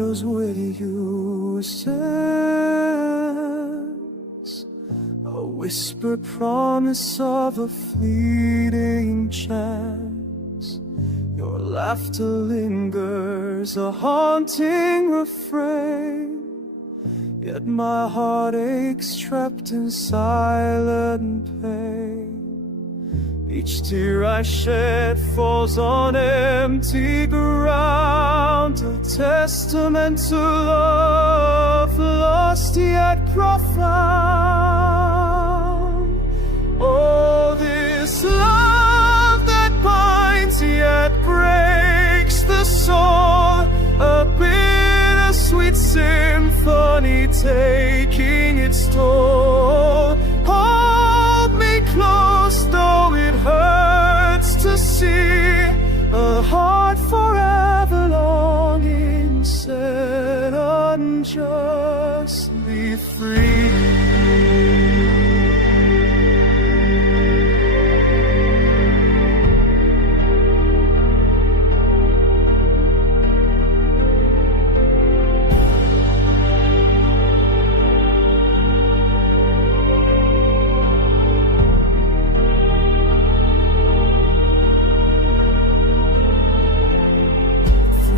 shadows with you sense a whispered promise of a fleeting chance. Your laughter lingers, a haunting refrain, yet my heart aches trapped in silent pain. Each tear I shed falls on empty ground, a testament to love lost yet profound. Oh, this love that binds yet breaks the soul, a bittersweet symphony taking its toll. Hold me close, though it hurts to see a heart forever longing, set unjustly free.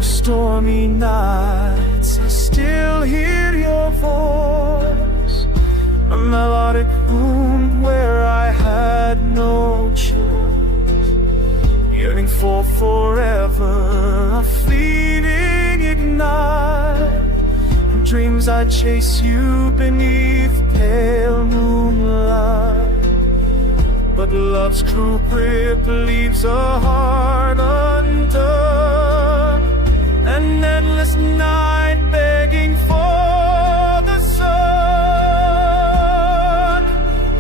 Stormy nights, I still hear your voice, a melodic wound where I had no choice, yearning for forever, a fleeting ignite. In dreams I chase you beneath pale moonlight, but love's cruel grip leaves a heart undone. An endless night begging for the sun.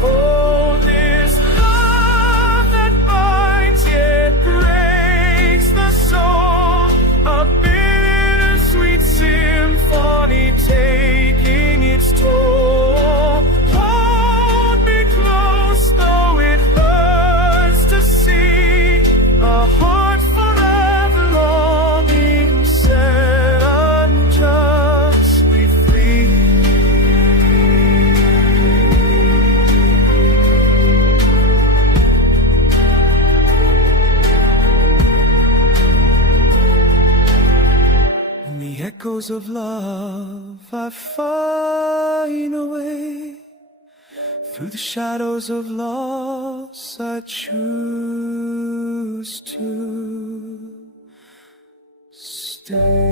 Oh, this love that binds yet breaks the soul, a bittersweet symphony taking its toll. Hold me close, though it hurts to see a heart forever longing, set unjustly free. In the echoes of love, I find a way. Through the shadows of loss, I choose to stay.